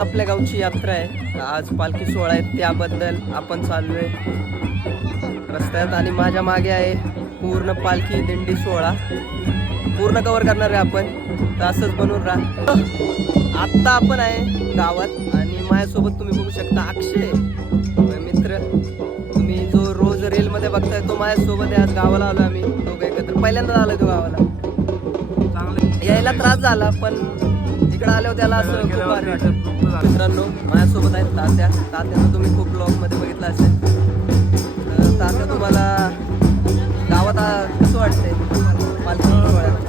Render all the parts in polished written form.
आपल्या गावची यात्रा आहे, आज पालखी सोहळा आहे, त्याबद्दल आपण चाललोय रस्त्यात आणि माझ्या मागे आहे पूर्ण पालखी दिंडी सोहळा पूर्ण कव्हर करणार आहे आपण, तर असंच बनवून राहा. आत्ता आपण आहे गावात आणि माझ्यासोबत तुम्ही बघू शकता अक्षय मित्र, तुम्ही जो रोज रील मध्ये बघताय तो माझ्यासोबत आहे. आज गावाला आलो आम्ही दोघं एकत्र, पहिल्यांदा आलोय तो गावाला. यायला त्रास झाला पण इकडे आल्यावर त्याला असं खूप भारी वाटतं. मित्रांनो माझ्यासोबत आहेत तात्यांना तुम्ही खूप ब्लॉग मध्ये बघितलं असेल. तर तात्या तुम्हाला गावात कसं वाटतंय पालखी सोहळ्यात?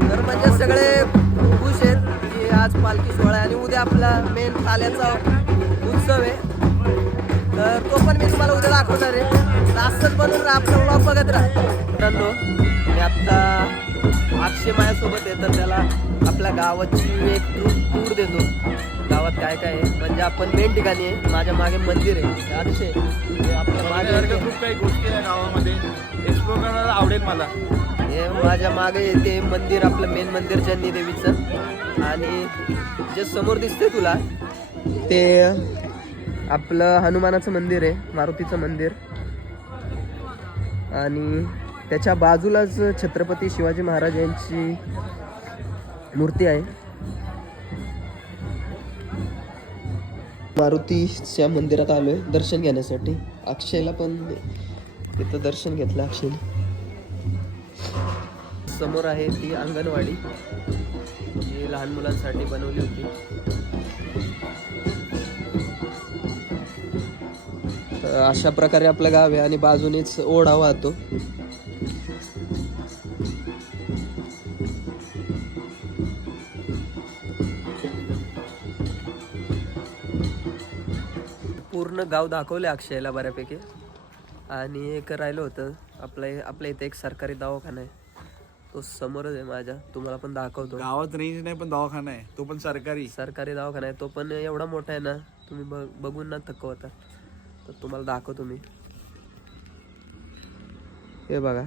तर म्हणजे सगळे खुश आहेत की आज पालखी सोहळा आणि उद्या आपला मेन ताल्याचा उत्सव आहे, तर तो पण मी तुम्हाला उद्या दाखवणार आहे. तर असंच बनवून आपला व्लॉग बघत राहा. मित्रांनो मी आत्ता अक्षय माझ्यासोबत आहे, तर त्याला आपल्या गावाची एक टूर देतो. गावात काय काय आहे म्हणजे आपण मेन ठिकाणी आहे, माझ्या मागे मंदिर आहे. अक्षय आपल्या मागे खूप काही गोष्टी आहे गावामध्ये एक्सप्लोर करायला आवडेल मला. हे माझ्या मागे येते मंदिर, आपलं मेन मंदिर चंदी देवीचं, आणि जे समोर दिसते तुला ते आपलं हनुमानाचं मंदिर आहे, मारुतीचं मंदिर, आणि त्याच्या बाजूलाच छत्रपती शिवाजी महाराज यांची मूर्ती आहे. मारुतीच्या मंदिरात आलोय दर्शन घेण्यासाठी. अक्षयला पण तिथं दर्शन घेतलं अक्षयने. समोर आहे ती अंगणवाडी जी लहान मुलांसाठी बनवली होती. अशा प्रकारे आपलं गाव आहे आणि बाजूनेच ओढा वाहतो. पूर्ण गाव दाखवले अक्षयला बऱ्यापैकी, आणि एक राहिलं होतं आपल्या इथे एक सरकारी दवाखाना आहे, तो समोरच आहे माझ्या, तुम्हाला पण दाखवतो. गावात रेंज नाही पण दवाखाना आहे, तो पण सरकारी दवाखाना आहे, तो पण एवढा मोठा आहे ना, तुम्ही बघून ना थकवता. तर तुम्हाला दाखवतो मी, हे बघा.